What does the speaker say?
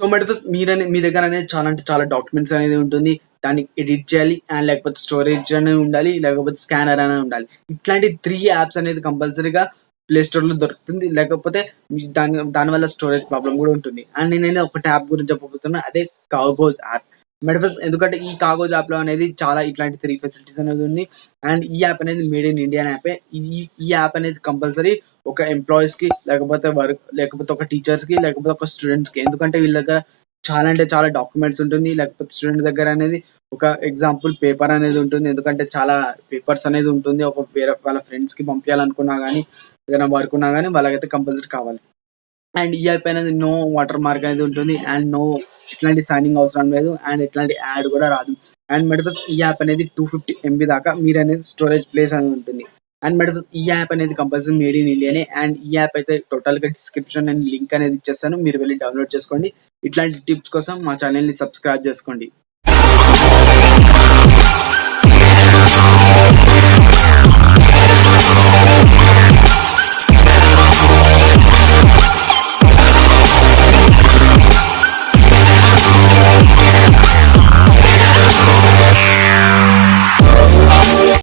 So but మీ దగ్గర అనేది చాలా అంటే చాలా డాక్యుమెంట్స్ అనేది ఉంటుంది. దాన్ని ఎడిట్ చేయాలి అండ్ లేకపోతే స్టోరేజ్ అనేది ఉండాలి, లేకపోతే స్కానర్ అనేది ఉండాలి. ఇట్లాంటి 3 యాప్స్ అనేది కంపల్సరీగా ప్లే స్టోర్ లో దొరుకుతుంది. లేకపోతే దానివల్ల స్టోరేజ్ ప్రాబ్లం కూడా ఉంటుంది. అండ్ నేను ఒక యాప్ గురించి చెప్పబోతున్నా, అదే కాగోజ్ యాప్. మెడిఫస్ ఎందుకంటే ఈ కాగోజ్ యాప్ లో అనేది చాలా ఇట్లాంటి 3 ఫెసిలిటీస్ అనేది ఉంది. అండ్ ఈ యాప్ అనేది మేడ్ ఇన్ ఇండియన్ యాపే. ఈ యాప్ అనేది కంపల్సరీ ఒక ఎంప్లాయీస్ కి, లేకపోతే ఒక టీచర్స్ కి, లేకపోతే ఒక స్టూడెంట్స్ కి. ఎందుకంటే వీళ్ళ దగ్గర చాలా అంటే చాలా డాక్యుమెంట్స్ ఉంటుంది. లేకపోతే స్టూడెంట్ దగ్గర అనేది ఒక ఎగ్జాంపుల్ పేపర్ అనేది ఉంటుంది. ఎందుకంటే చాలా పేపర్స్ అనేది ఉంటుంది. ఒక వేరే వాళ్ళ ఫ్రెండ్స్ కి పంపించాలనుకున్నా కానీ, ఏదైనా వర్క్ ఉన్నా కానీ వాళ్ళకైతే కంపల్సరీ కావాలి. అండ్ ఈ యాప్ అనేది నో వాటర్ మార్క్ అనేది ఉంటుంది. అండ్ నో ఎట్లాంటి సైనింగ్ అవసరం లేదు. అండ్ ఎట్లాంటి యాడ్ కూడా రాదు. అండ్ మెడిపస్ ఈ యాప్ అనేది 250 MB దాకా మీరు అనేది స్టోరేజ్ ప్లేస్ అనేది ఉంటుంది. అండ్ మెడిపస్ ఈ యాప్ అనేది కంపల్సరీ మేడ్ ఇన్ ఇండియానే. అండ్ ఈ యాప్ అయితే టోటల్ గా డిస్క్రిప్షన్ అండ్ లింక్ అనేది ఇచ్చేస్తాను, మీరు వెళ్ళి డౌన్లోడ్ చేసుకోండి. ఇట్లాంటి టిప్స్ కోసం మా ఛానల్ ని సబ్స్క్రైబ్ చేసుకోండి.